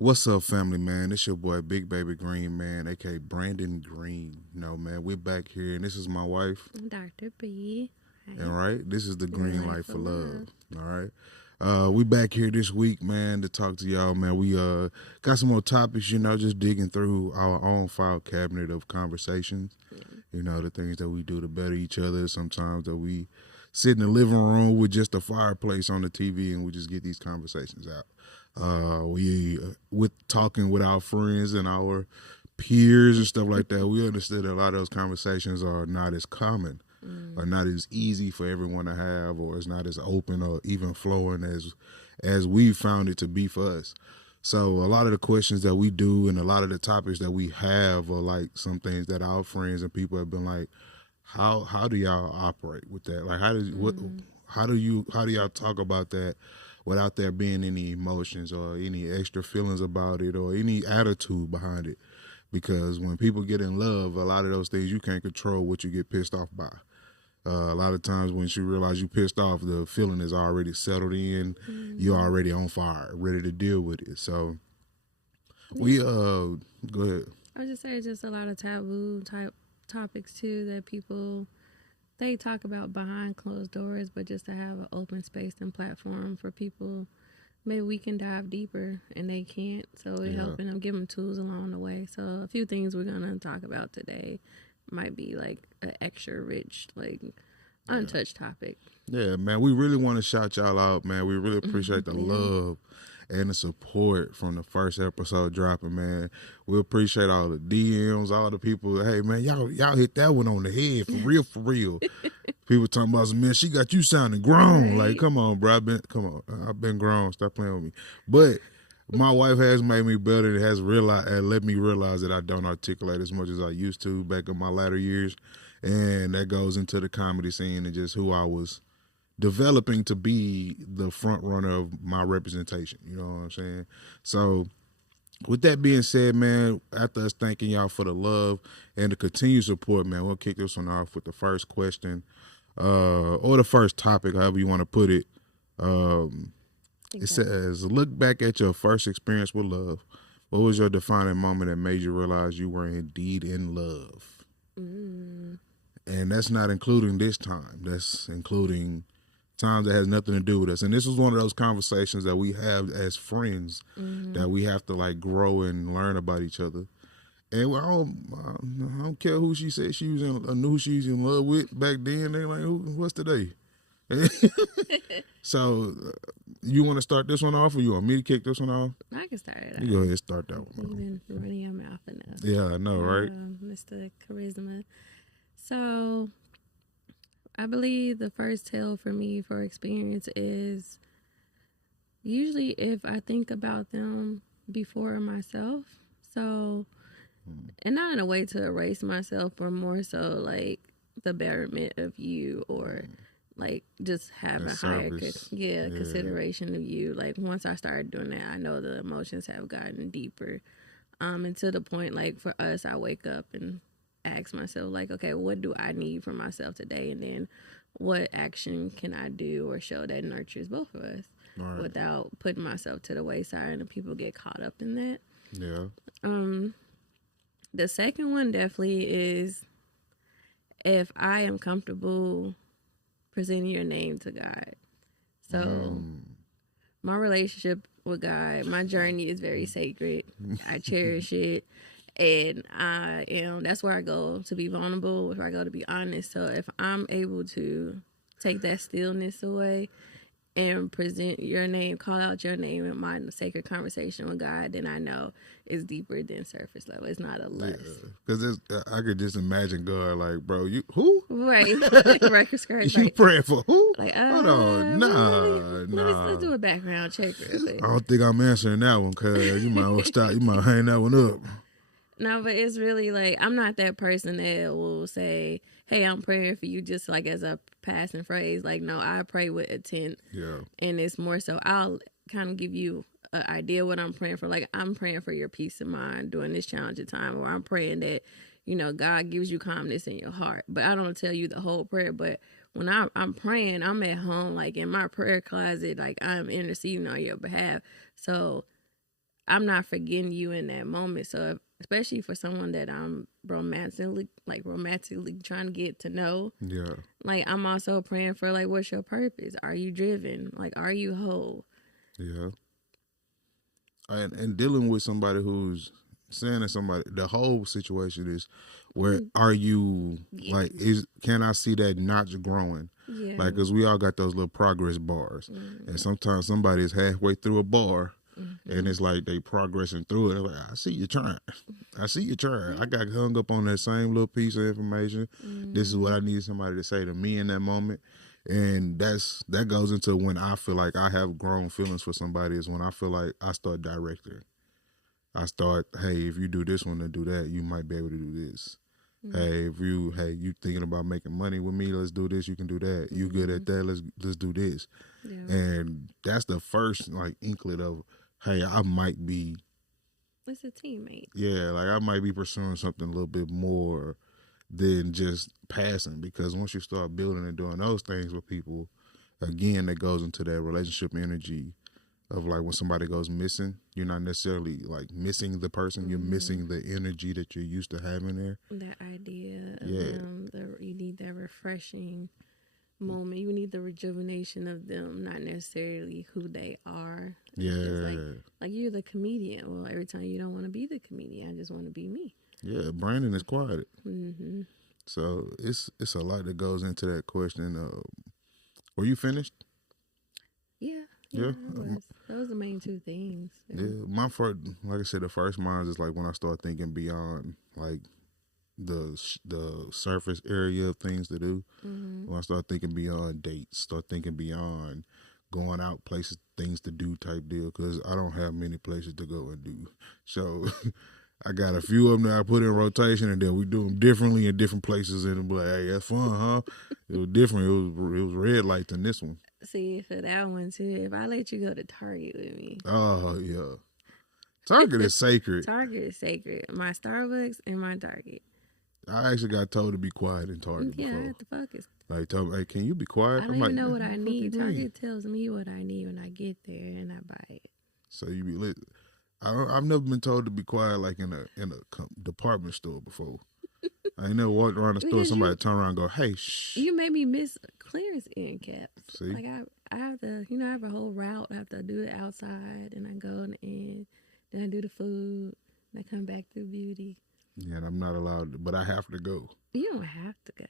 What's up, family, man? It's your boy, Big Baby Green, man, aka Brandon Green. Man, we're back here, and this is my wife. Dr. B. And Hey. right, this is the Green Light for Love. Love. All right. We back here this week, man, to talk to y'all, man. We got some more topics, just digging through our own file cabinet of conversations. The things that we do to better each other. Sometimes that we sit in the living room with just a fireplace on the TV, and we just get these conversations out. We with talking with our friends and our peers and stuff like that. We understood that a lot of those conversations are not as common, or not as easy for everyone to have, or it's not as open or even flowing as we found it to be for us. So a lot of the questions that we do and a lot of the topics that we have are like some things that our friends and people have been like, how do y'all operate with that? Like how do y'all talk about that without there being any emotions or any extra feelings about it or any attitude behind it? Because when people get in love, a lot of those things you can't control what you get pissed off by. A lot of times when you realize you pissed off, the feeling is already settled in. You're already on fire, ready to deal with it. So we go ahead. I would just say it's just a lot of taboo type topics too that people they talk about behind closed doors, but just to have an open space and platform for people, maybe we can dive deeper and they can't. So we're helping them, give them tools along the way. So a few things we're gonna talk about today might be like an extra rich, like untouched topic. Yeah, man, we really want to shout y'all out, man. We really appreciate the love and the support from the first episode dropping, man. We appreciate all the DMs, all the people. Hey, man, y'all hit that one on the head for real, for real. People talking about, man, she got you sounding grown. Right. Like, come on, bro. I've been grown. Stop playing with me. But my wife has made me better. It has let me realize that I don't articulate as much as I used to back in my latter years. And that goes into the comedy scene and just who I was developing to be the front runner of my representation. You know what I'm saying? So with that being said, man, after us thanking y'all for the love and the continued support, man, we'll kick this one off with the first question, or the first topic, however you want to put it. It says, look back at your first experience with love. What was your defining moment that made you realize you were indeed in love? And that's not including this time. That's including times that has nothing to do with us. And this was one of those conversations that we have as friends that we have to like grow and learn about each other. And I don't care who she said she was who she was in love with back then. They like, what's today? So you want to start this one off, or you want me to kick this one off? I can start it. You go ahead and start that one off. You've been running your mouth enough. Yeah, I know, right? Mr. Charisma. So I believe the first tell for me for experience is usually if I think about them before myself. So, and not in a way to erase myself, or more so like the betterment of you, or like just having higher consideration of you. Like once I started doing that, I know the emotions have gotten deeper. And to the point, like for us, I wake up and ask myself, like, okay, what do I need from myself today? And then what action can I do or show that nurtures both of us without putting myself to the wayside and people get caught up in that. Yeah. The second one definitely is if I am comfortable presenting your name to God. So my relationship with God, my journey is very sacred. I cherish it. And that's where I go to be vulnerable, where I go to be honest. So if I'm able to take that stillness away and present your name, call out your name in my sacred conversation with God, then I know it's deeper than surface level. It's not a lust. Because I could just imagine God like, bro, you who? Right. Record scratch. You praying for who? Like, hold on, nah. Let's do a background check real quick. I don't think I'm answering that one, because you might well stop. You might hang that one up. No, but it's really like, I'm not that person that will say, hey, I'm praying for you just like as a passing phrase. Like, no, I pray with intent. Yeah. And it's more so I'll kind of give you an idea what I'm praying for. Like, I'm praying for your peace of mind during this challenging time, or I'm praying that, God gives you calmness in your heart. But I don't tell you the whole prayer. But when I'm praying, I'm at home, like in my prayer closet, like I'm interceding on your behalf. So I'm not forgetting you in that moment. So especially for someone that I'm romantically trying to get to know. Yeah. Like, I'm also praying for, like, what's your purpose? Are you driven? Like, are you whole? Yeah. And dealing with somebody who's saying to somebody, the whole situation is, where are you, like, can I see that notch growing? Yeah. Like, because we all got those little progress bars. And sometimes somebody is halfway through a bar, and it's like they progressing through it. They're like, I see you trying. I see you trying. I got hung up on that same little piece of information. This is what I need somebody to say to me in that moment. And that goes into when I feel like I have grown feelings for somebody, is when I feel like I start directing. I start, hey, if you do this one and do that, you might be able to do this. Hey, if you thinking about making money with me, let's do this. You can do that. You good at that? Let's do this. Yeah. And that's the first, like, inkling of, hey, I might be. It's a teammate. Yeah, like, I might be pursuing something a little bit more than just passing, because once you start building and doing those things with people, again, that goes into that relationship energy of, like, when somebody goes missing, you're not necessarily, like, missing the person, you're missing the energy that you're used to having there. That idea of them, you need that refreshing moment. You need the rejuvenation of them, not necessarily who they are. Yeah. Like you're the comedian. Well, every time you don't want to be the comedian, I just want to be me. Yeah, Brandon is quiet. Mm-hmm. So it's a lot that goes into that question. Were you finished? Yeah. Yeah. Those are the main two things. Yeah, my first, like I said, the first mind is like when I start thinking beyond, like, the surface area of things to do. When I start thinking beyond dates, start thinking beyond going out places, things to do type deal, because I don't have many places to go and do. So I got a few of them that I put in rotation, and then we do them differently in different places, and be like, hey, that's fun, huh? It was different. It was red lights in this one. See, for that one too, if I let you go to Target with me. Oh, yeah. Target is sacred. Target is sacred. My Starbucks and my Target. I actually got told to be quiet in Target before. I had to focus. Like, tell me, hey, can you be quiet? I don't even know what I need. Target tells me what I need when I get there, and I buy it. So you be lit. I've never been told to be quiet, like, in a department store before. I ain't never walked around the store, somebody turn around and go, hey, shh. You made me miss clearance end caps. See? Like, I have to, I have a whole route. I have to do it outside, and I go in the end. Then I do the food, and I come back through beauty. Yeah, and I'm not allowed to, but I have to go. You don't have to go.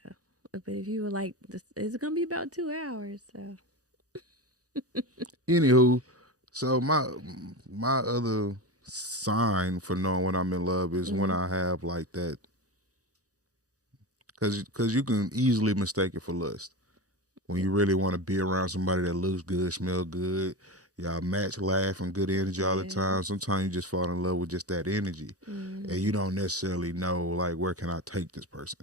But if you were like, it's going to be about 2 hours, so. Anywho, so my other sign for knowing when I'm in love is when I have, like, that. Because you can easily mistake it for lust. When you really want to be around somebody that looks good, smell good, y'all match, laugh, and good energy all the time. Sometimes you just fall in love with just that energy. And you don't necessarily know, like, where can I take this person?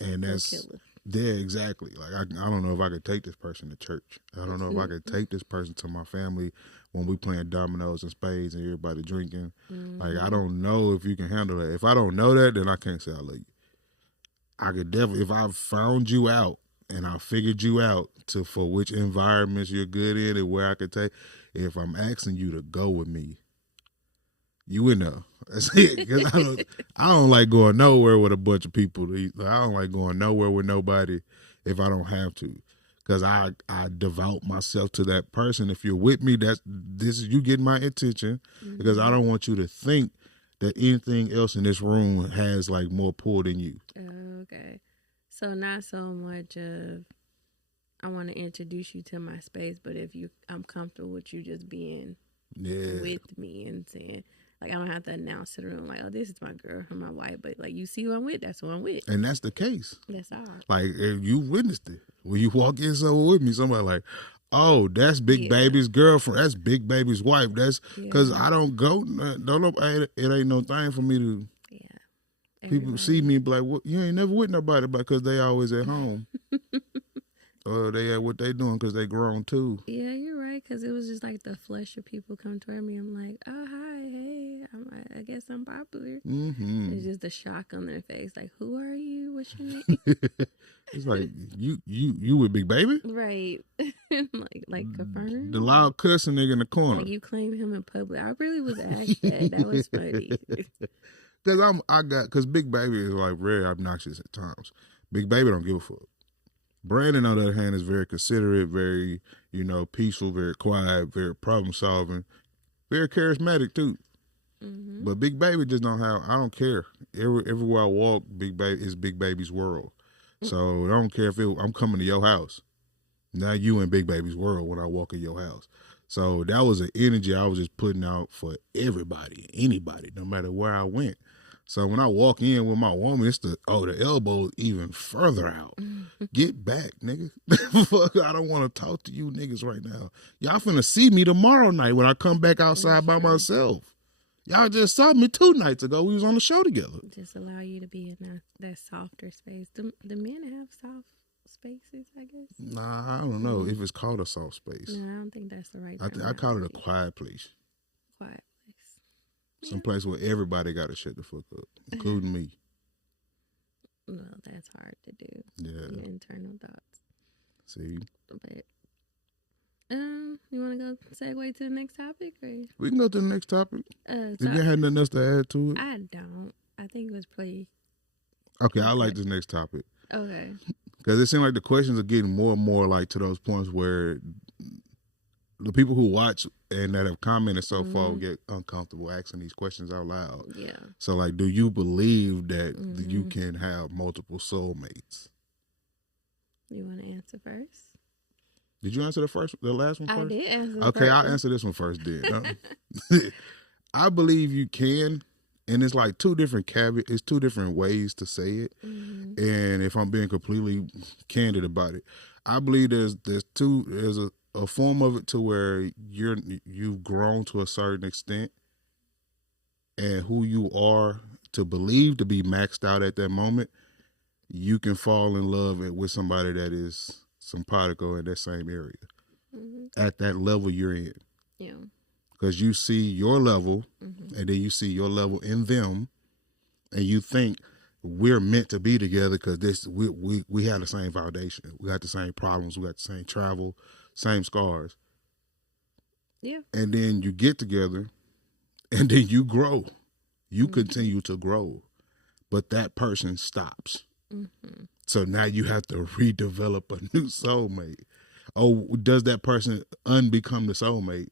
And that's, yeah, exactly. Like, I don't know if I could take this person to church. I don't know if I could take this person to my family when we playing dominoes and spades and everybody drinking. Like, I don't know if you can handle that. If I don't know that, then I can't say I love you. I could definitely, if I found you out and I figured you out for which environments you're good in and where I could take, if I'm asking you to go with me, you in there. That's it. Because I don't like going nowhere with a bunch of people. I don't like going nowhere with nobody if I don't have to. Because I devote myself to that person. If you're with me, you get my attention. Because I don't want you to think that anything else in this room has, like, more pull than you. Okay. So not so much of, I want to introduce you to my space, but if I'm comfortable with you just being with me and saying, like, I don't have to announce to the room, like, oh, this is my girl or my wife, but, like, you see who I'm with, that's who I'm with. And that's the case. That's all. Like, if you witnessed it. When you walk in somewhere with me, somebody like, oh, that's Big Baby's girlfriend. That's Big Baby's wife. That's because I don't go. It ain't no thing for me to. Yeah. People see me like, what? You ain't never with nobody, because they always at home. Or they at what they doing because they grown too. Yeah, you're right. Because it was just like the flesh of people come toward me. I'm like, oh, hi, hey. I guess I'm popular. It's just the shock on their face. Like, who are you? what's your name? It's like you with Big Baby? Right. like confirmed. The loud cussing nigga in the corner. Like you claim him in public. I really was asked that. That was funny. Cause Big Baby is like very obnoxious at times. Big Baby don't give a fuck. Brandon, on the other hand, is very considerate, very, peaceful, very quiet, very problem solving, very charismatic too. Mm-hmm. But Big Baby just don't have. I don't care. Everywhere I walk, Big Baby is Big Baby's world. So I don't care if I'm coming to your house. Now you in Big Baby's world when I walk in your house. So that was an energy I was just putting out for everybody, anybody, no matter where I went. So when I walk in with my woman, it's the elbow even further out. Get back, nigga. Fuck, I don't want to talk to you niggas right now. Y'all finna see me tomorrow night when I come back outside by myself. Y'all just saw me 2 nights ago. We was on the show together. Just allow you to be in that softer space. The men have soft spaces, I guess. Nah, I don't know if it's called a soft space. No, I don't think that's the right I call it a quiet place. Quiet place. Some place where everybody got to shut the fuck up, including me. Well, that's hard to do. Yeah. Your internal thoughts. See? But, you want to go segue to the next topic? Or? We can go to the next topic. If So you had nothing else to add to it. I don't. I think it was pretty. Okay, I like this next topic. Okay. Because it seems like the questions are getting more and more like to those points where the people who watch and that have commented so far get uncomfortable asking these questions out loud. Yeah. So, like, do you believe that you can have multiple soulmates? You want to answer first? Did you answer the last one first? I did answer the Okay, first I'll one. answer this one first then. I believe you can, and it's like two different it's 2 different ways to say it. Mm-hmm. And if I'm being completely candid about it, I believe there's a form of it to where you've grown to a certain extent, and who you are to believe to be maxed out at that moment, you can fall in love with somebody that is simpatico in that same area at that level you're in. Yeah. Because you see your level, and then you see your level in them, and you think we're meant to be together because we have the same foundation. We got the same problems. We got the same travel, same scars. Yeah. And then you get together, and then you grow. You continue to grow, but that person stops. So now you have to redevelop a new soulmate. Oh, does that person unbecome the soulmate?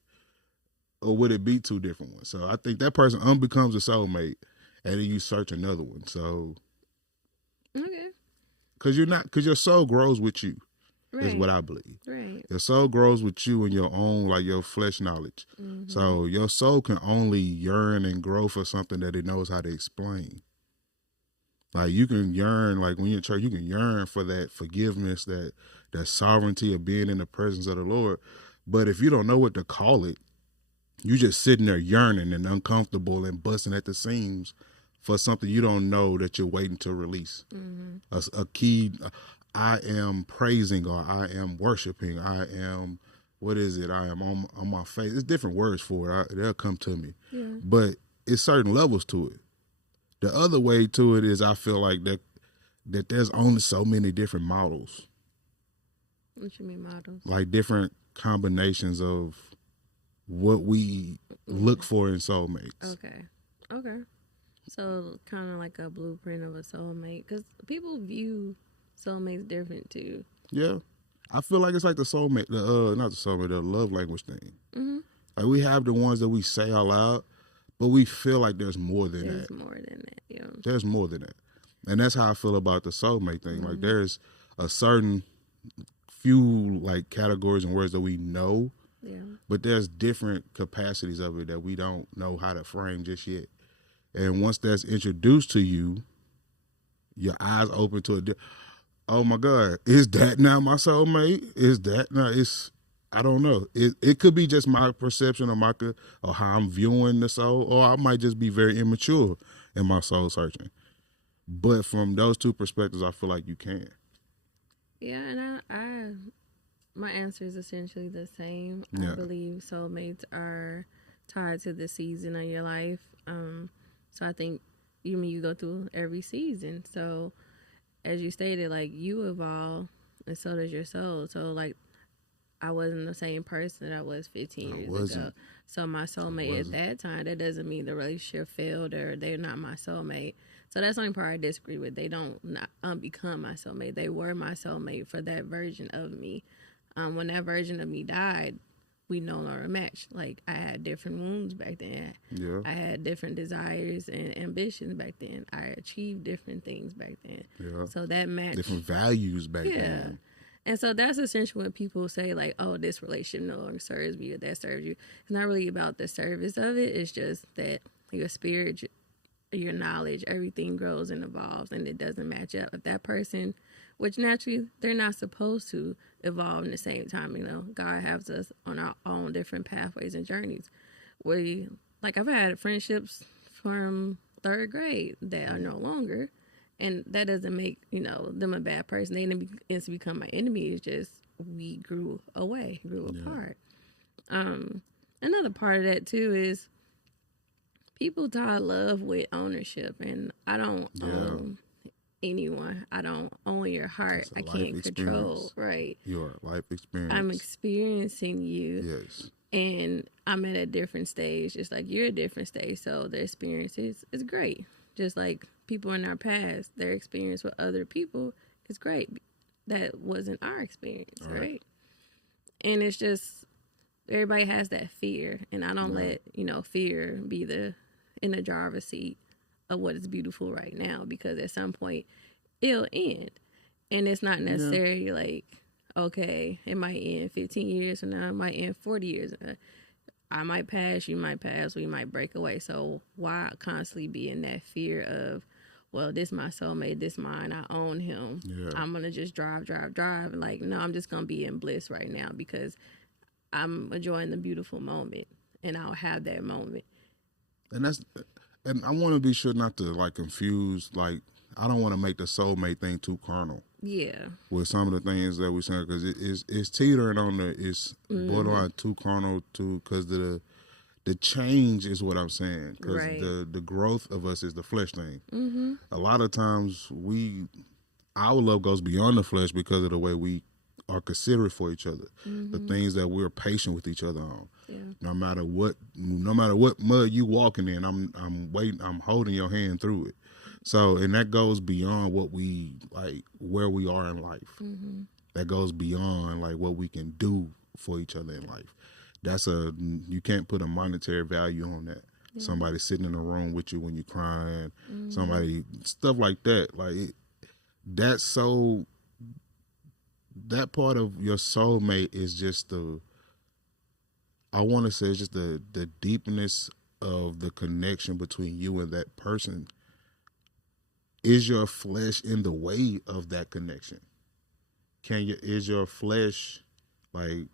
Or would it be 2 different ones? So I think that person unbecomes a soulmate, and then you search another one. So, Okay. because your soul grows with you, Right. is what I believe. Right. Your soul grows with you and your own, like your flesh knowledge. So your soul can only yearn and grow for something that it knows how to explain. Like you can yearn, like when you're in church, you can yearn for that forgiveness, that sovereignty of being in the presence of the Lord. But if you don't know what to call it, you just sitting there yearning and uncomfortable and busting at the seams for something you don't know that you're waiting to release. A key, I am praising, or I am worshiping, I am, what is it? I am on my face. It's different words for it. They'll come to me. Yeah. But it's certain levels to it. The other way to it is I feel like that there's only so many different models. What you mean models? Like different combinations of what we look for in soulmates. Okay. So kind of like a blueprint of a soulmate, because people view soulmates different too. Yeah, I feel like it's like the soulmate, not the soulmate, the love language thing. Like we have the ones that we say out loud, but we feel like there's more than that. There's more than that. Yeah. There's more than that, and that's how I feel about the soulmate thing. Like there's a certain few like categories and words that we know. Yeah. But there's different capacities of it that we don't know how to frame just yet. And once that's introduced to you, your eyes open to oh my God, is that now my soulmate? Is that now? I don't know. It could be just my perception or how I'm viewing the soul, or I might just be very immature in my soul searching. But from those 2 perspectives, I feel like you can. Yeah, and my answer is essentially the same. Yeah. I believe soulmates are tied to the season of your life. So I think you go through every season. So as you stated, like you evolve and so does your soul. So like I wasn't the same person that I was 15 years ago. So my soulmate at that time, that doesn't mean the relationship failed or they're not my soulmate. So that's the only part I disagree with. They don't not become my soulmate. They were my soulmate for that version of me. When that version of me died, we no longer matched. Like I had different wounds back then. Yeah. I had different desires and ambitions back then. I achieved different things back then. Yeah. So that matched. Different values back then. And so that's essentially when people say like, oh, this relationship no longer serves you or that serves you. It's not really about the service of it. It's just that your spirit, your knowledge, everything grows and evolves and it doesn't match up. If that person, which naturally they're not supposed to evolve in the same time, you know, God has us on our own different pathways and journeys. Like I've had friendships from 3rd grade that are no longer, and that doesn't make, you know, them a bad person. They didn't become my enemy. It's just we grew apart. Another part of that too is people tie love with ownership, and I don't own anyone. I don't own your heart. I can't control. Right. Your life experience. I'm experiencing you. Yes. And I'm at a different stage, just like you're a different stage. So the experience is great. Just like people in our past, their experience with other people is great. That wasn't our experience, right? And it's just everybody has that fear, and I don't let, you know, fear be in the driver's seat of what is beautiful right now, because at some point it'll end, and it's not necessarily like, okay, it might end 15 years from now, it might end 40 years. I might pass, you might pass, we might break away. So why constantly be in that fear of, well, this my soulmate, this mine, I own him. Yeah. I'm going to just drive. Like, no, I'm just going to be in bliss right now because I'm enjoying the beautiful moment, and I'll have that moment. And I want to be sure not to like confuse, like, I don't want to make the soulmate thing too carnal. Yeah. With some of the things that we're saying, because it's teetering on it's borderline too carnal too, because the change is what I'm saying, because the growth of us is the flesh thing. Mm-hmm. A lot of times our love goes beyond the flesh because of the way we are considerate for each other, the things that we're patient with each other on. Yeah. No matter what mud you walking in, I'm holding your hand through it. So, and that goes beyond what we like, where we are in life. Mm-hmm. That goes beyond like what we can do for each other in life. You can't put a monetary value on that. Yeah. Somebody sitting in a room with you when you're crying, somebody, stuff like that. Like that part of your soulmate is just I want to say it's just the deepness of the connection between you and that person. Is your flesh in the way of that connection? Is your flesh like,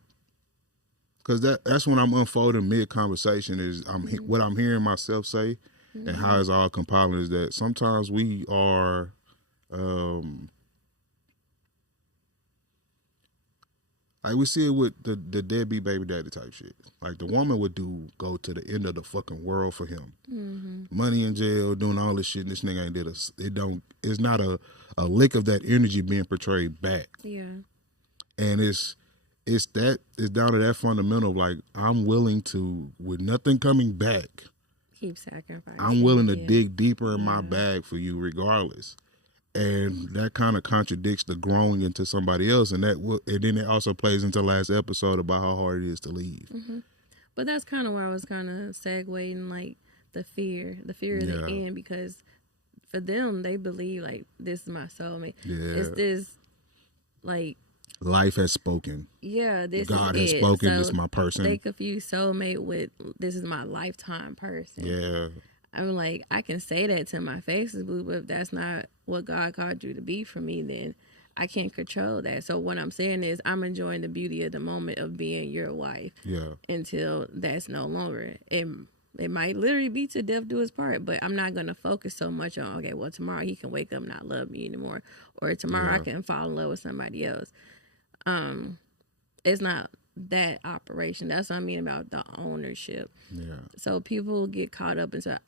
because that's when I'm unfolding mid-conversation is what I'm hearing myself say, and how it's all compiling is that sometimes we are like we see it with the deadbeat baby daddy type shit. Like the woman would go to the end of the fucking world for him. Mm-hmm. Money in jail, doing all this shit, and this nigga ain't did it's not a lick of that energy being portrayed back. Yeah. And it's down to that fundamental, like, I'm willing to, with nothing coming back, keep sacrificing. I'm willing to dig deeper in my bag for you regardless. And that kind of contradicts the growing into somebody else, and then it also plays into last episode about how hard it is to leave. Mm-hmm. But that's kind of where I was kind of segueing, like the fear of the end, because for them they believe like this is my soulmate. Yeah. It's this like life has spoken. Yeah, this God is has spoken. So this is my person. They confuse soulmate with this is my lifetime person. Yeah. I'm like, I can say that to my face, but if that's not what God called you to be for me, then I can't control that. So what I'm saying is I'm enjoying the beauty of the moment of being your wife until that's no longer. It might literally be to death do his part, but I'm not going to focus so much on, okay, well, tomorrow he can wake up and not love me anymore, or tomorrow I can fall in love with somebody else. It's not that operation. That's what I mean about the ownership. Yeah. So people get caught up into,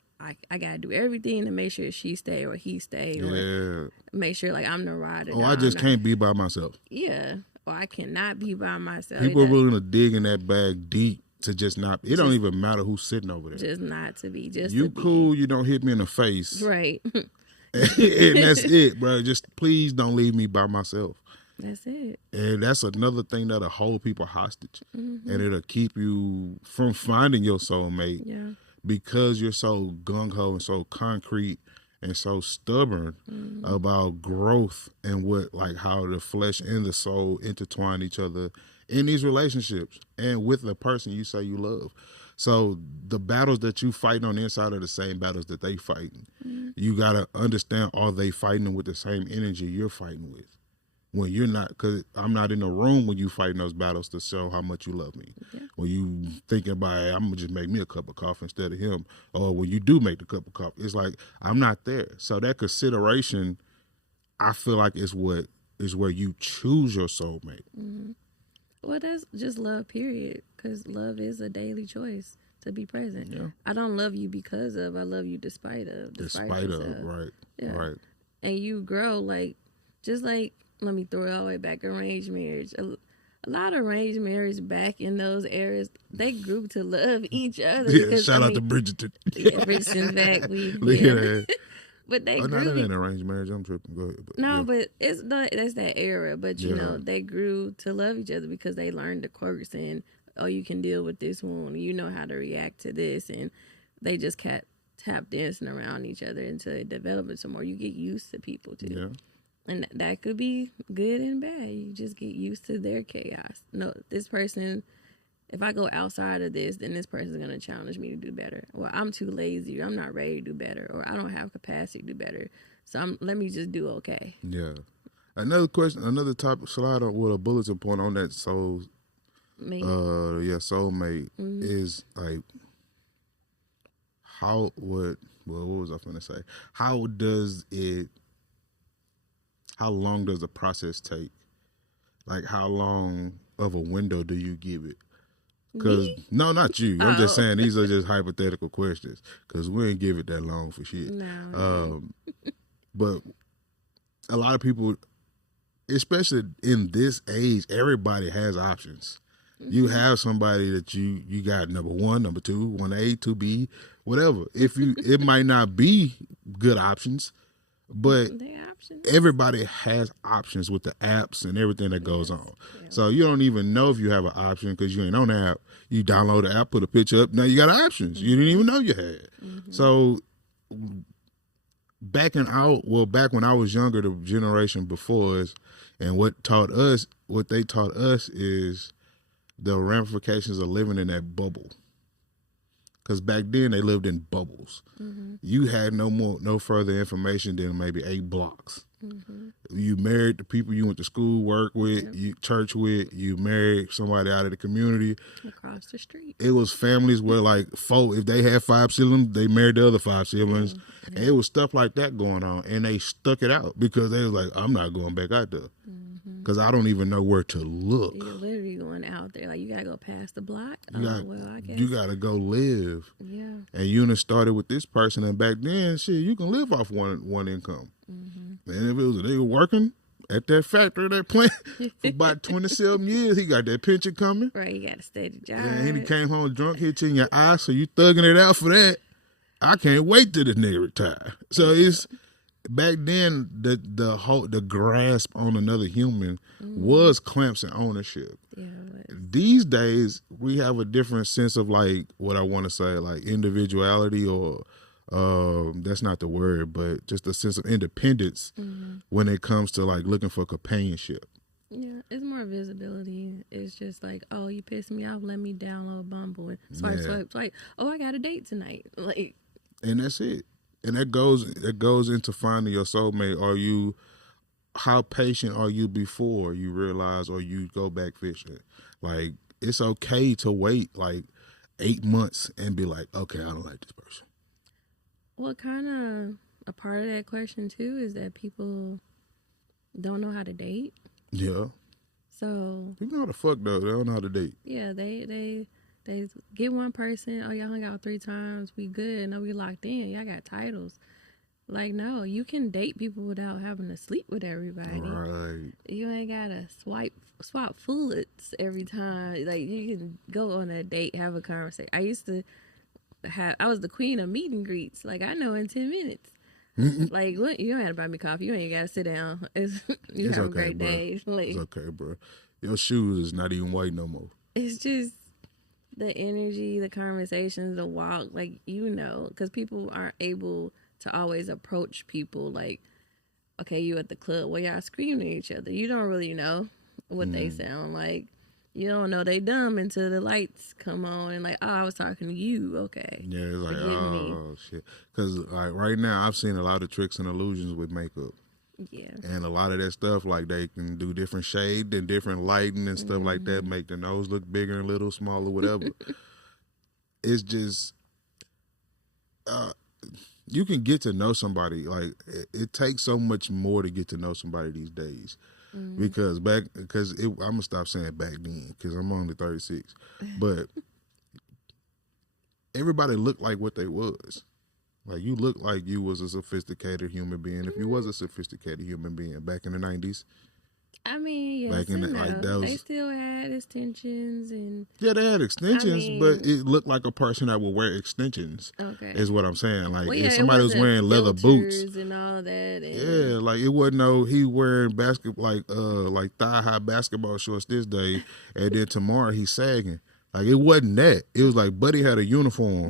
I gotta do everything to make sure she stay or he stay, or make sure like I'm the ride. Oh, I just can't be by myself. Yeah, or I cannot be by myself. People are willing to dig in that bag deep to just not. It don't even matter who's sitting over there. Just not to be. Just you to cool. Be. You don't hit me in the face. Right. And that's it, bro. Just please don't leave me by myself. That's it. And that's another thing that'll hold people hostage. Mm-hmm. And it'll keep you from finding your soulmate. Yeah. Because you're so gung-ho and so concrete and so stubborn about growth and what, like, how the flesh and the soul intertwine each other in these relationships and with the person you say you love. So the battles that you fight on the inside are the same battles that they fighting. You got to understand, are they fighting with the same energy you're fighting with? When you're not, because I'm not in the room when you fighting those battles to show how much you love me. Yeah. When you thinking about, hey, I'm going to just make me a cup of coffee instead of him. Or when you do make the cup of coffee, it's like, I'm not there. So that consideration, I feel like is what is where you choose your soulmate. Mm-hmm. Well, that's just love, period. Because love is a daily choice to be present. Yeah. I don't love you because of, I love you despite of. Despite of, right. Yeah. Right. And you grow, like, just like, let me throw it all the way back, arranged marriage. A lot of arranged marriage back in those eras, they grew to love each other. Yeah, because, shout out to Bridgerton. Yeah, Bridgerton back. But they grew. Not an arranged marriage. I'm tripping. Go ahead. But it's not, that's that era. But you know, they grew to love each other because they learned the quirks and, oh, you can deal with this one. You know how to react to this, and they just kept tap dancing around each other until it developed some more. You get used to people too. Yeah. And that could be good and bad. You just get used to their chaos. No, this person, if I go outside of this, then this person's going to challenge me to do better. Or I'm too lazy. Or I'm not ready to do better. Or I don't have capacity to do better. So let me just do okay. Yeah. Another question, another topic, slide on with a bulletin point on that soulmate is like, what was I going to say? How long does the process take? Like, how long of a window do you give it? Because no, not you. I'm just saying these are just hypothetical questions. Because we ain't give it that long for shit. No. But a lot of people, especially in this age, everybody has options. You have somebody that you got number 1, number 2, 1A, 2B, whatever. It might not be good options, but everybody has options with the apps and everything that goes on. Yeah. So you don't even know if you have an option because you ain't on the app. You download the app, put a picture up, now you got options. You didn't even know you had. So back when I was younger, the generation before us, and what they taught us is the ramifications of living in that bubble. Because back then they lived in bubbles. You had no further information than maybe 8 blocks. You married the people you went to school, work with, you church with. You married somebody out of the community across the street. It was families where like if they had 5 siblings, they married the other 5 siblings. And it was stuff like that going on, and they stuck it out because they was like, I'm not going back out there. Because I don't even know where to look. You're literally going out there. Like, you got to go past the block. I guess. You got to go live. Yeah. And you done started with this person, and back then, shit, you can live off one income. And if it was a nigga working at that factory, that plant, for about 27 years, he got that pension coming. Right, you got to stay the job. Yeah, and he came home drunk, hit you in your eye, so you thugging it out for that. I can't wait till the nigga retire. So it's... Back then, the grasp on another human was clamps and ownership. Yeah, these days, we have a different sense of like what I want to say, like individuality, or that's not the word, but just a sense of independence when it comes to like looking for companionship. Yeah, it's more visibility. It's just like, oh, you pissed me off, let me download Bumble and swipe. Oh, I got a date tonight. Like, and that's it. And that goes into finding your soulmate. How patient are you before you realize or you go back fishing? Like, it's okay to wait like 8 months and be like, okay, I don't like this person. Well, kind of a part of that question too is that people don't know how to date. Yeah. So people know how to fuck though. They don't know how to date. Yeah, they They get one person, oh, y'all hung out 3 times, we good, no, we locked in, y'all got titles. Like, no, you can date people without having to sleep with everybody. Right. You ain't gotta swap bullets every time. Like, you can go on a date, have a conversation. I was the queen of meet and greets. Like, I know in 10 minutes. Like, what? You don't have to buy me coffee. You ain't gotta sit down. You have a great day. Like, it's okay, bro. Your shoes is not even white no more. It's just the energy, the conversations, the walk. Like, because people aren't able to always approach people like, okay, you at the club where y'all screaming at each other. You don't really know what they sound like. You don't know they dumb until the lights come on and like, oh, I was talking to you. Okay. Yeah, it's like, oh, shit. Because like right now, I've seen a lot of tricks and illusions with makeup. Yeah. And a lot of that stuff, like they can do different shade and different lighting and stuff like that, make the nose look bigger and little, smaller, whatever. It's just, you can get to know somebody. Like it takes so much more to get to know somebody these days. Because I'm gonna stop saying back then because I'm only 36, but everybody looked like what they was. Like you look like you was a sophisticated human being. If you was a sophisticated human being back in the 90s. I mean, yes, back in they still had extensions and they had extensions, but it looked like a person that would wear extensions. Okay, is what I'm saying. Like if somebody was wearing leather boots and all that, and like it wasn't he wearing like thigh high basketball shorts this day, and then tomorrow he's sagging. Like it wasn't that. It was like Buddy had a uniform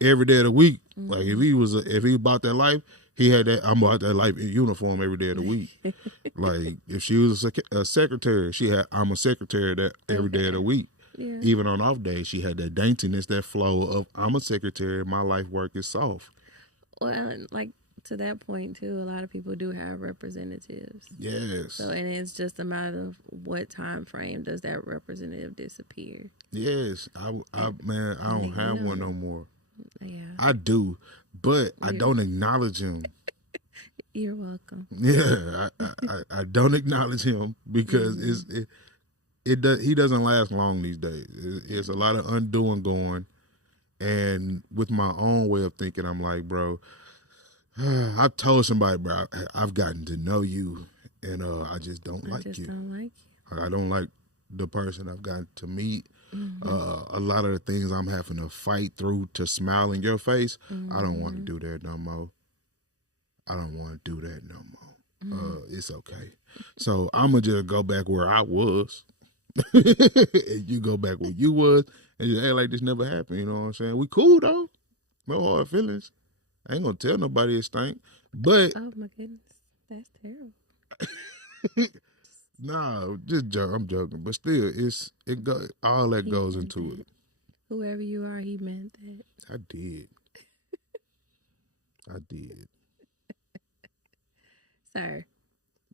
every day of the week. Like if he bought that life. He had that. I'm about that life uniform every day of the week. Like if she was a secretary, I'm a secretary that every day of the week. Yeah. Even on off days, she had that daintiness, that flow of I'm a secretary. My life work is soft. Well, like to that point too, a lot of people do have representatives. Yes. So and it's just a matter of what time frame does that representative disappear. Yes, I don't have one no more. Yeah, I do, but I don't acknowledge him. You're welcome. Yeah, I don't acknowledge him because he doesn't last long these days. It's a lot of undoing going, and with my own way of thinking, I'm like, bro, I've told somebody, bro, I've gotten to know you, and I just don't like you. I don't like the person I've gotten to meet. A lot of the things I'm having to fight through to smile in your face, I don't want to do that no more. It's okay. So I'm going to just go back where I was. And you go back where you was and just act like this never happened. You know what I'm saying? We cool though. No hard feelings. I ain't going to tell nobody it stink. But. Oh my goodness. That's terrible. Nah, just joke. I'm joking, but still, all that goes into it. Whoever you are, he meant that. I did. Sir.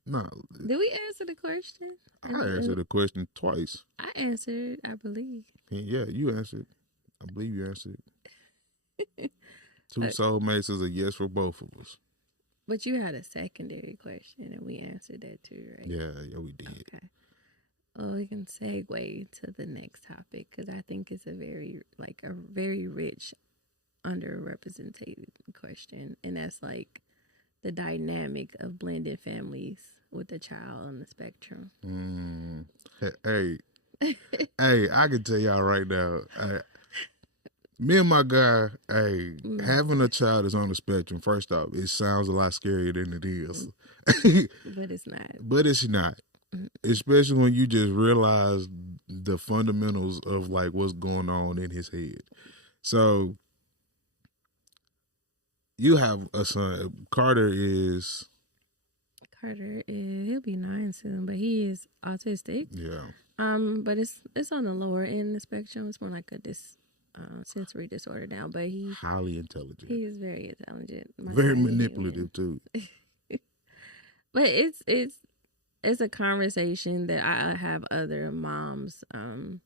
No. Did we answer the question? I answered the question twice. I answered, I believe. Yeah, you answered. I believe you answered. Two soulmates is a yes for both of us. But you had a secondary question, and we answered that too, right? Yeah, we did. Okay. Well, we can segue to the next topic because I think it's a very rich, underrepresented question, and that's like the dynamic of blended families with a child on the spectrum. Hey, I can tell y'all right now. Me and my guy, having a child that's on the spectrum, first off, it sounds a lot scarier than it is. But it's not. But it's not. Especially when you just realize the fundamentals of like what's going on in his head. So you have a son. Carter, he'll be 9 soon, but he is autistic. Yeah. But it's on the lower end of the spectrum. It's more like a sensory disorder now, but he's highly intelligent. He is very intelligent. Very manipulative too. But it's a conversation that I have other moms, and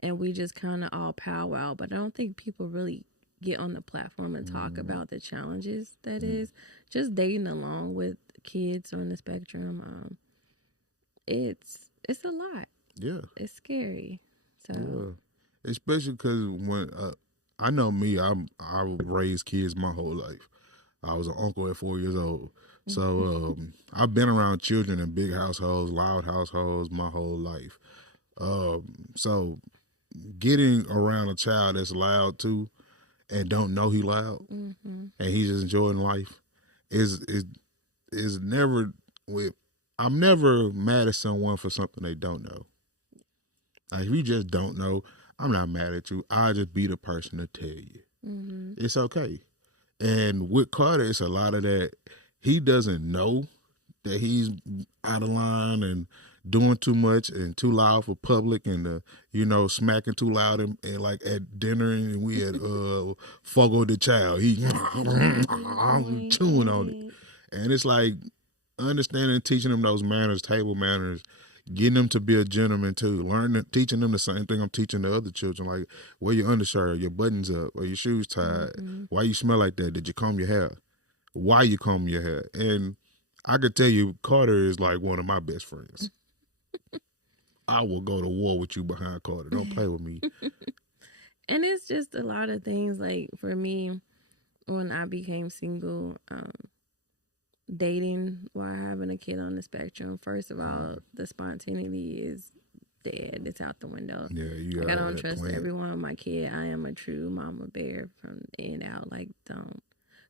we just kind of all powwow. But I don't think people really get on the platform and talk about the challenges that is just dating along with kids on the spectrum. It's a lot. Yeah, it's scary. So. Yeah. especially because when I know me, I raised kids my whole life. I was an uncle at 4 years old. So I've been around children in big households, loud households my whole life. So getting around a child that's loud too and don't know he loud Mm-hmm. and he's just enjoying life is never with. I'm never mad at someone for something they don't know. Like if you just don't know, I'm not mad at you. I'll just be the person to tell you. Mm-hmm. It's okay. And with Carter, it's a lot of that. He doesn't know that he's out of line and doing too much and too loud for public and smacking too loud and like at dinner and we had Fogo the child. He chewing on it. And it's like understanding, teaching them those manners, table manners, getting them to be a gentleman too. Teaching them the same thing I'm teaching the other children, like wear your undershirt, your buttons up, or your shoes tied. Mm-hmm. Why you smell like that? Did you comb your hair? Why you comb your hair? And I could tell you, Carter is like one of my best friends. I will go to war with you behind Carter. Don't play with me. And it's just a lot of things. Like for me, when I became single, dating while having a kid on the spectrum, first of all, the spontaneity is dead. It's out the window. Yeah, you like I don't trust everyone with my kid. I am a true mama bear from the end out. Like, don't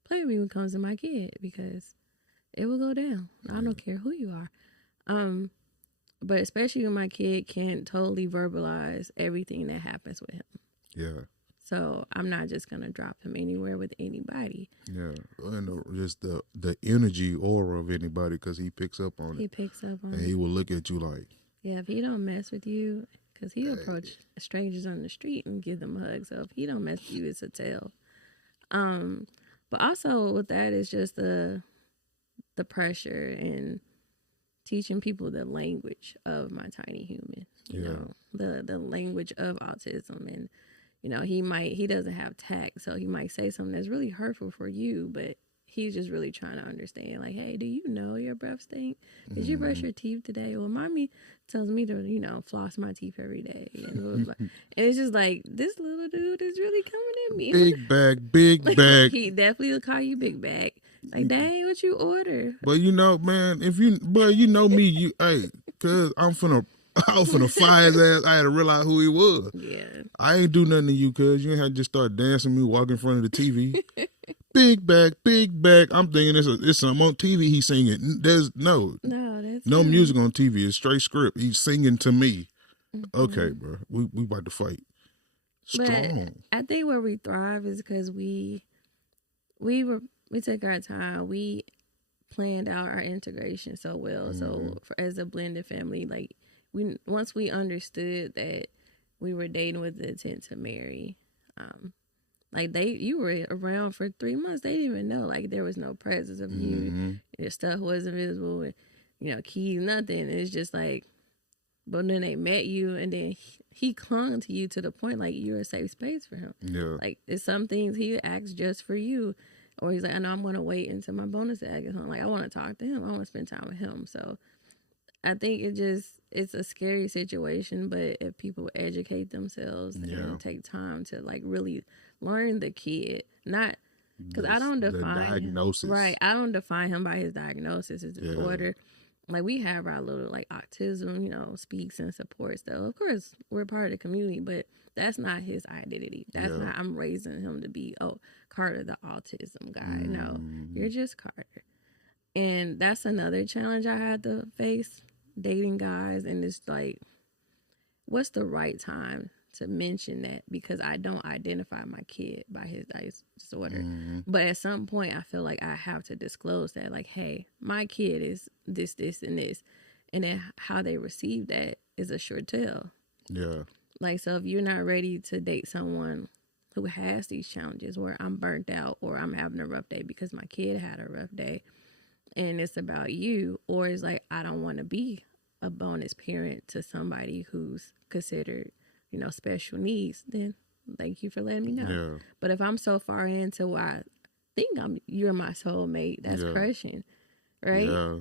play with me when it comes to my kid because it will go down. I don't care who you are. But especially when my kid can't totally verbalize everything that happens with him. Yeah. So I'm not just gonna drop him anywhere with anybody. Yeah, and just the energy aura of anybody because he picks up on it. He picks up on it, and he will look at you like. Yeah, if he don't mess with you, because he'll approach strangers on the street and give them hugs. So if he don't mess with you, it's a tell. But also with that is just the pressure and teaching people the language of my tiny human. You know, the language of autism. And he doesn't have tact, so he might say something that's really hurtful for you, but he's just really trying to understand, like, hey, do you know your breath stink? Did you brush your teeth today? Well, mommy tells me to, floss my teeth every day. And it's just like, this little dude is really coming at me. Big bag. He definitely will call you big bag. Like, dang, what you order? But man, me, cause I was finna fire his ass. I had to realize who he was. Yeah. I ain't do nothing to you, cuz you ain't had to just start dancing me, walk in front of the TV. Big bag. I'm thinking it's something on TV he's singing. There's no music on TV. It's straight script. He's singing to me. Mm-hmm. Okay, bro. We about to fight. Strong. But I think where we thrive is because we took our time. We planned out our integration so well. Mm-hmm. So as a blended family, like once we understood that we were dating with the intent to marry, you were around for 3 months. They didn't even know, like, there was no presence of you. Your stuff wasn't visible, and, keys, nothing. It's just like, but then they met you, and then he clung to you to the point, like, you're a safe space for him. Yeah. Like, it's some things he acts just for you, or he's like, I know I'm going to wait until my bonus egg is home. Like, I want to talk to him. I want to spend time with him. So I think it's a scary situation, but if people educate themselves and take time to, like, really learn the kid, not because I don't define the diagnosis. Right, I don't define him by his diagnosis, his disorder. Like, we have our little, like, autism, speaks and supports stuff. Of course, we're part of the community, but that's not his identity. That's not, I'm raising him to be, Carter, the autism guy. No, you're just Carter. And that's another challenge I had to face, dating guys. And it's like, what's the right time to mention that? Because I don't identify my kid by his disorder. But at some point, I feel like I have to disclose that, like, hey, my kid is this, and this. And then how they receive that is a sure tell. Yeah. Like, so if you're not ready to date someone who has these challenges, where I'm burnt out, or I'm having a rough day because my kid had a rough day, and it's about you, or it's like, I don't want to be a bonus parent to somebody who's considered, special needs, then thank you for letting me know. Yeah. But if I'm so far into where I think you're my soulmate, that's crushing, right? Yeah.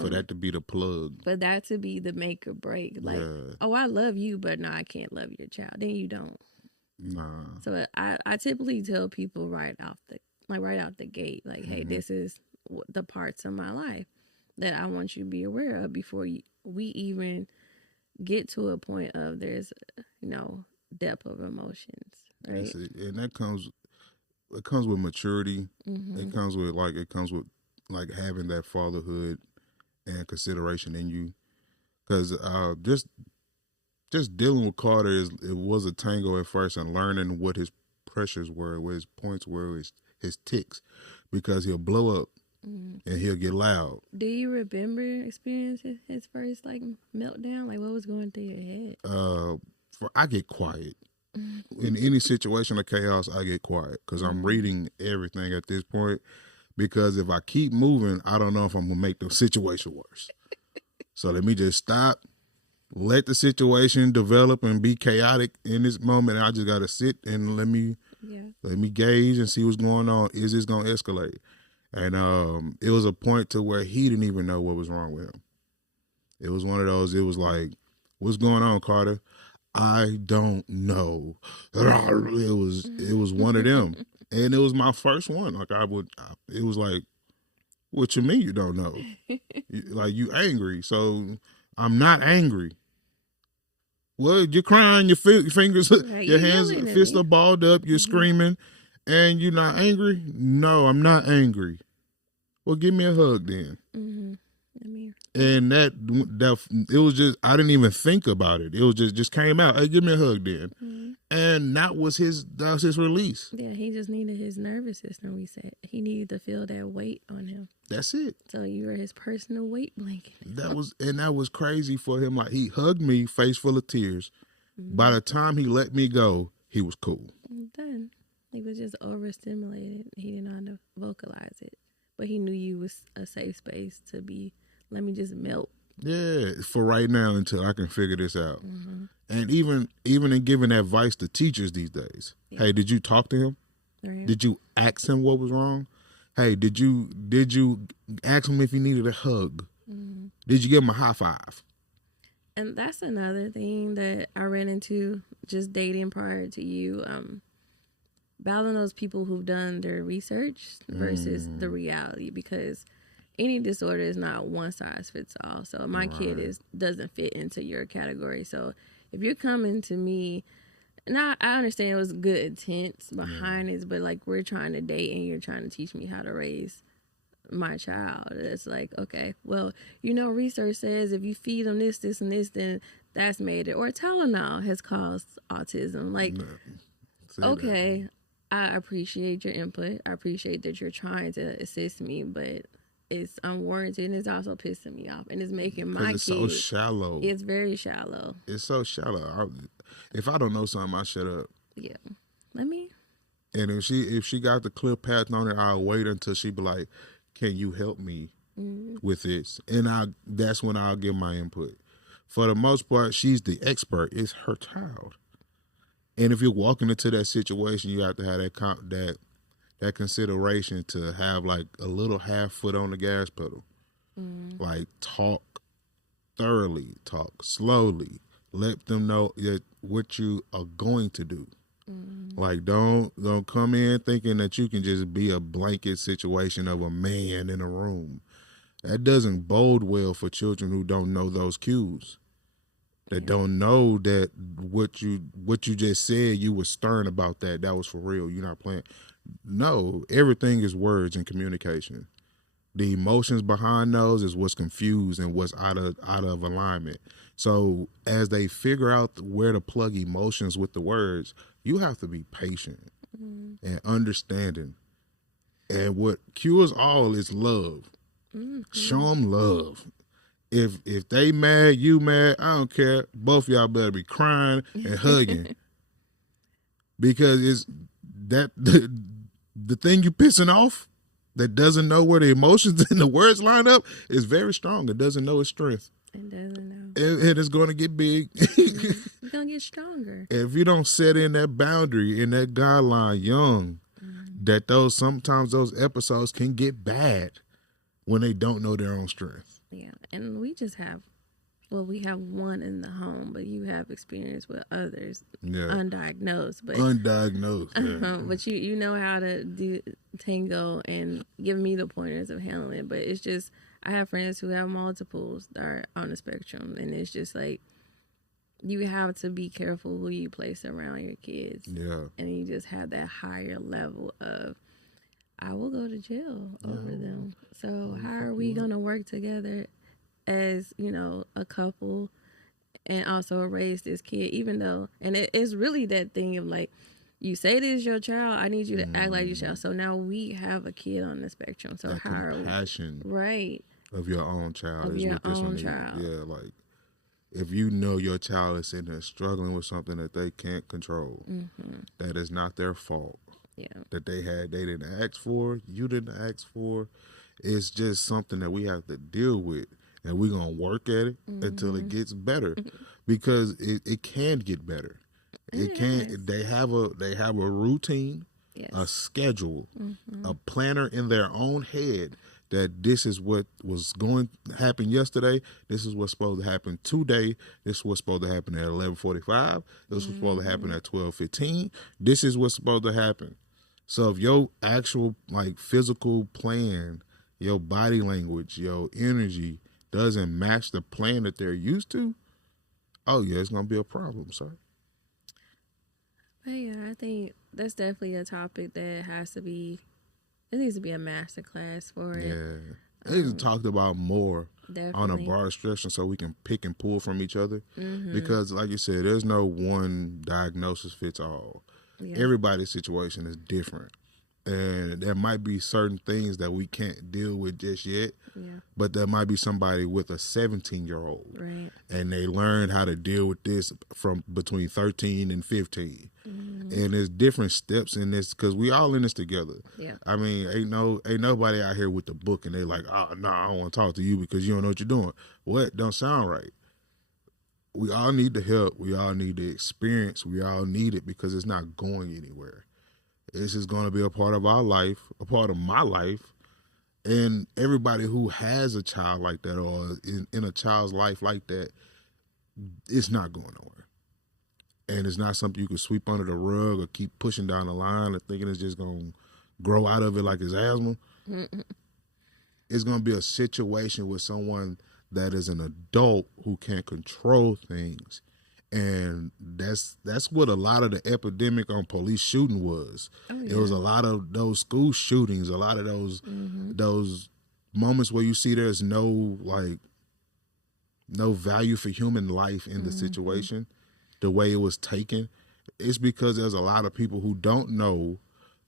For that to be the plug. For that to be the make or break. Like, yeah. oh, I love you, but no, I can't love your child. Then you don't. Nah. So I typically tell people right out the gate, like, hey, this is the parts of my life that I want you to be aware of before we even get to a point of there's, depth of emotions, right? And it comes with maturity. It comes with having that fatherhood and consideration in you. Because just dealing with Carter it was a tango at first, and learning what his pressures were, what his points were, his ticks, because he'll blow up and he'll get loud. Do you remember experiencing his first meltdown? Like, what was going through your head? I get quiet. In any situation of chaos, I get quiet because I'm reading everything at this point. Because if I keep moving, I don't know if I'm gonna make the situation worse. So let me just stop, let the situation develop and be chaotic in this moment. I just gotta sit and let me gauge and see what's going on. Is this gonna escalate? And it was a point to where he didn't even know what was wrong with him. It was one of those. It was like, "What's going on, Carter?" I don't know. It was one of them, and it was my first one. It was like, "What you mean you don't know? You angry?" So I'm not angry. Well, you're crying, your fingers, your hands, fists are balled up, you're screaming, and you're not angry? No, I'm not angry. Well, give me a hug then. And that it was just, I didn't even think about it. It was just came out. Hey, give me a hug then. And that was his release. Yeah, he just needed his nervous system reset. He needed to feel that weight on him. That's it. So you were his personal weight blanket. That was crazy for him. Like, he hugged me, face full of tears. By the time he let me go, he was cool. Done. He was just overstimulated. He didn't know how to vocalize it. But he knew you was a safe space to be, let me just melt. Yeah, for right now until I can figure this out. And even in giving advice to teachers these days. Yeah. Hey, did you talk to him? Right. Did you ask him what was wrong? Hey, did you ask him if he needed a hug? Did you give him a high five? And that's another thing that I ran into just dating prior to you. Battling those people who've done their research versus the reality, because any disorder is not one size fits all. So my kid doesn't fit into your category. So if you're coming to me, and I understand it was good intent behind it, but we're trying to date and you're trying to teach me how to raise my child. It's like, okay, well, research says if you feed them this, this, and this, then that's made it. Or Tylenol has caused autism. Okay, I appreciate your input. I appreciate that you're trying to assist me, but it's unwarranted, and it's also pissing me off, and it's making my kid so shallow. It's very shallow. It's so shallow. If I don't know something, I shut up. Yeah, let me. And if she got the clear path on it, I'll wait until she be like, "Can you help me with this?" And that's when I'll give my input. For the most part, she's the expert. It's her child. And if you're walking into that situation, you have to have that consideration to have a little half foot on the gas pedal. Talk thoroughly, talk slowly. Let them know what you are going to do. Don't come in thinking that you can just be a blanket situation of a man in a room. That doesn't bode well for children who don't know those cues. That don't know that what you just said, you were stern about that was for real. You're not playing. No, everything is words and communication. The emotions behind those is what's confused and what's out of alignment. So as they figure out where to plug emotions with the words, you have to be patient and understanding. And what cures all is love. Show them love. If they mad, you mad, I don't care. Both of y'all better be crying and hugging. Because it's that the thing you pissing off that doesn't know where the emotions and the words line up is very strong. It doesn't know its strength. It doesn't know. And it's going to get big. It's going to get stronger. If you don't set in that boundary and that guideline young, that sometimes those episodes can get bad when they don't know their own strength. Yeah, and we just have, well, we have one in the home, but you have experience with others, Yeah. undiagnosed, but Undiagnosed. Yeah. but you know how to do tango and give me the pointers of handling it. But it's just, I have friends who have multiples that are on the spectrum, and it's just like, you have to be careful who you place around your kids. Yeah. And you just have that higher level of, I will go to jail over them. So how are we going to work together as, you know, a couple and also raise this kid, even though, and it's really that thing of like, you say this is your child, I need you to act like your child. So now we have a kid on the spectrum. So that how are we? Compassion Right. of your own child Of is your what this own one child. is. Yeah, like if you know your child is sitting there struggling with something that they can't control, that is not their fault. Yeah. That they didn't ask for, you didn't ask for. It's just something that we have to deal with, and we're gonna work at it until it gets better, because it can get better. It can. They have a routine, Yes. a schedule, a planner in their own head. That this is what was going to happen yesterday. This is what's supposed to happen today. This is what's supposed to happen at 11:45. This was supposed to happen at 12:15. This is what's supposed to happen. So if your actual like physical plan, your body language, your energy doesn't match the plan that they're used to, oh yeah, it's gonna be a problem, sir. But yeah, I think that's definitely a topic that has to be, it needs to be a master class for it. Yeah. It needs to talked about more Definitely. on a broad stretch, so we can pick and pull from each other. Because like you said, there's no one diagnosis fits all. Yeah. Everybody's situation is different. And there might be certain things that we can't deal with just yet. Yeah. But there might be somebody with a 17-year-old. Right. And they learned how to deal with this from between 13 and 15. And there's different steps in this, because we all in this together. Yeah. I mean, ain't nobody out here with the book and they like, oh no, I don't want to talk to you because you don't know what you're doing. What? Don't sound right. We all need the help. We all need the experience. We all need it, because it's not going anywhere. This is going to be a part of our life, a part of my life. And everybody who has a child like that, or in a child's life like that, it's not going nowhere. And it's not something you can sweep under the rug or keep pushing down the line and thinking it's just going to grow out of it like it's asthma. It's going to be a situation with someone that is an adult who can't control things. And that's what a lot of the epidemic on police shooting was. Oh, yeah. It was a lot of those school shootings, a lot of those moments where you see there's no value for human life in the situation, the way it was taken. It's because there's a lot of people who don't know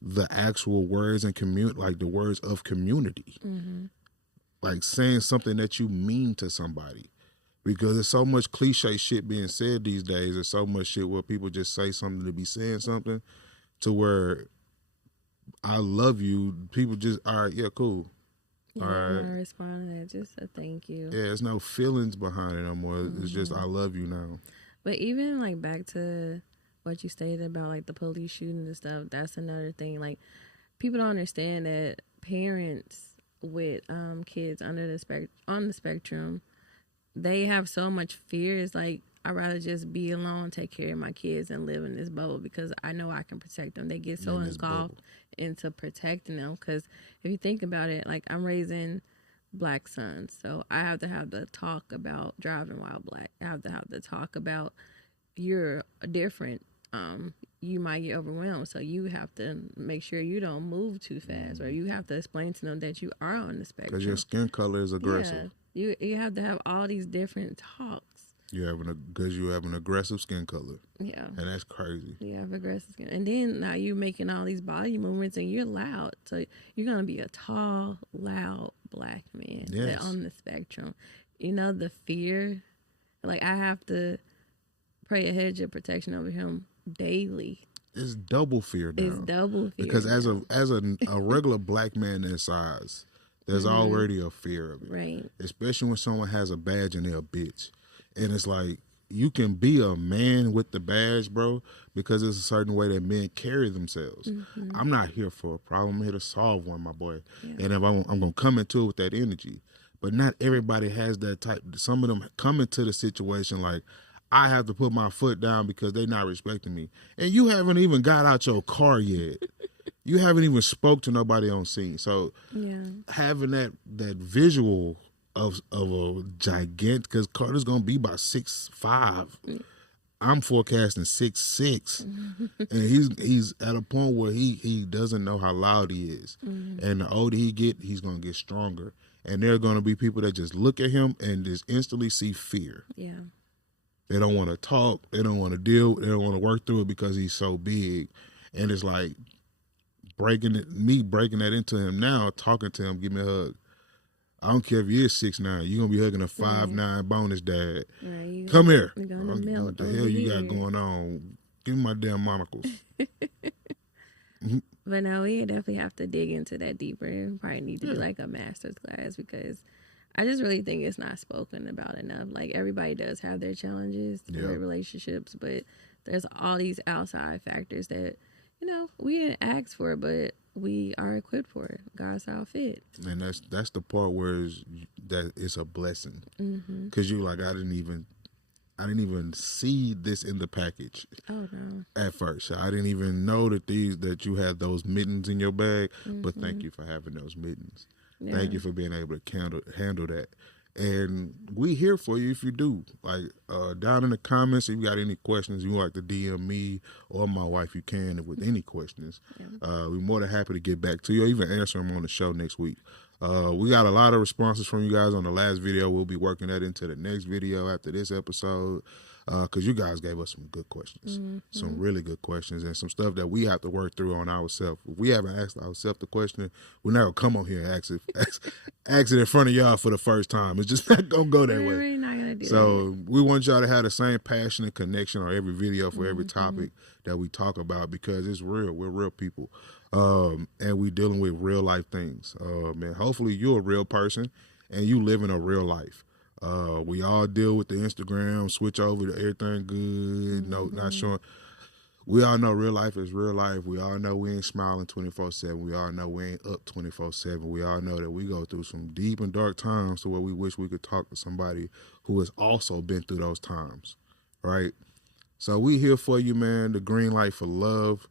the actual words and like the words of community, like saying something that you mean to somebody. Because there's so much cliche shit being said these days. There's so much shit where people just say something to be saying something, to where I love you. People just, all right, yeah, cool. Yeah, all right. I'm respond to that. Just a thank you. Yeah, there's no feelings behind it no more. It's just, I love you now. But even like back to what you stated about like the police shooting and stuff, that's another thing. Like, people don't understand that parents with kids on the spectrum, they have so much fear. It's like, I'd rather just be alone, take care of my kids, and live in this bubble because I know I can protect them. They get so engulfed into protecting them. Because if you think about it, like, I'm raising black sons, so I have to have the talk about driving while black. I have to have the talk about you're different. You might get overwhelmed, so you have to make sure you don't move too fast, or you have to explain to them that you are on the spectrum. Because your skin color is aggressive. Yeah, you have to have all these different talks. Because you have an aggressive skin color. Yeah. And that's crazy. You have aggressive skin. And then now you're making all these body movements and you're loud. So you're going to be a tall, loud black man that's on the spectrum. You know, the fear. Like, I have to pray a hedge of protection over him daily. It's double fear now. It's double fear. Because as a regular black man in size, there's already a fear of it. Right. Especially when someone has a badge and they're a bitch. And it's like, you can be a man with the badge, bro, because it's a certain way that men carry themselves. I'm not here for a problem. I'm here to solve one, my boy. Yeah. And if I'm going to come into it with that energy. but not everybody has that type. Some of them come into the situation like, I have to put my foot down because they're not respecting me. And you haven't even got out your car yet. You haven't even spoke to nobody on scene. So having that visual of a gigantic, because Carter's gonna be about 6'5". I'm forecasting 6'6", and he's at a point where he doesn't know how loud he is, and the older he get, he's gonna get stronger. And there are gonna be people that just look at him and just instantly see fear. Yeah, they don't want to talk, they don't want to deal, they don't want to work through it because he's so big, and it's like breaking that into him now, talking to him, give me a hug. I don't care if you is 6'9", you're going to be hugging a 5'9" bonus dad. Right, come here. What the hell you got going on? Give me my damn monocles. But no, we definitely have to dig into that deeper. Probably need to do like a master's class, because I just really think it's not spoken about enough. Like, everybody does have their challenges, their relationships, but there's all these outside factors that, we didn't ask for, but we are equipped for it. God saw fit. And that's the part where it's a blessing. Because you like, I didn't even see this in the package. Oh no! At first, I didn't even know that you had those mittens in your bag. But thank you for having those mittens. Yeah. Thank you for being able to handle that. And we here for you if you do. Like, down in the comments, if you got any questions, you like to DM me or my wife, you can with any questions. We're more than happy to get back to you or even answer them on the show next week. We got a lot of responses from you guys on the last video. We'll be working that into the next video after this episode, because you guys gave us some good questions, some really good questions, and some stuff that we have to work through on ourselves. If we haven't asked ourselves the question, we're not going to come on here and ask it in front of y'all for the first time. It's just not going to go that way. We're not going to do so that. We want y'all to have the same passion and connection on every video for every topic that we talk about, because it's real. We're real people. And we dealing with real life things. Man, hopefully you're a real person and you living a real life. We all deal with the Instagram, switch over to everything good, no, not showing. We all know real life is real life. We all know we ain't smiling 24/7. We all know we ain't up 24/7. We all know that we go through some deep and dark times to where we wish we could talk to somebody who has also been through those times, right? So we here for you, man. The green light for love.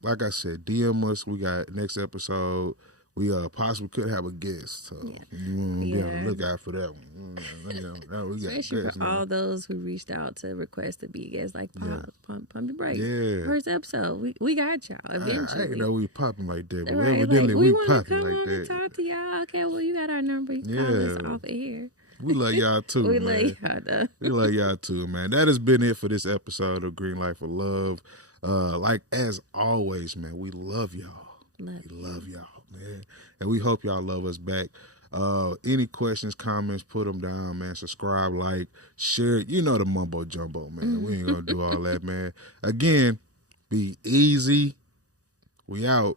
Like I said, DM us. We got next episode. We possibly could have a guest, so you be on the lookout for that one. We especially for all those who reached out to request to be guests, like Pump the Brakes. Yeah. First episode, we got y'all eventually. I didn't know we popping like that, but right, evidently like, we popping like that. We want to talk to y'all. Okay, well, you got our number. You call us off air. We love y'all too, man. Love y'all, though. We love y'all too, man. That has been it for this episode of Green Light for Love. Like as always, man, we love y'all. We love y'all, man. And we hope y'all love us back. Any questions, comments, put them down, man. Subscribe, like, share. You know the mumbo jumbo, man. We ain't gonna do all that, man. Again, be easy. We out.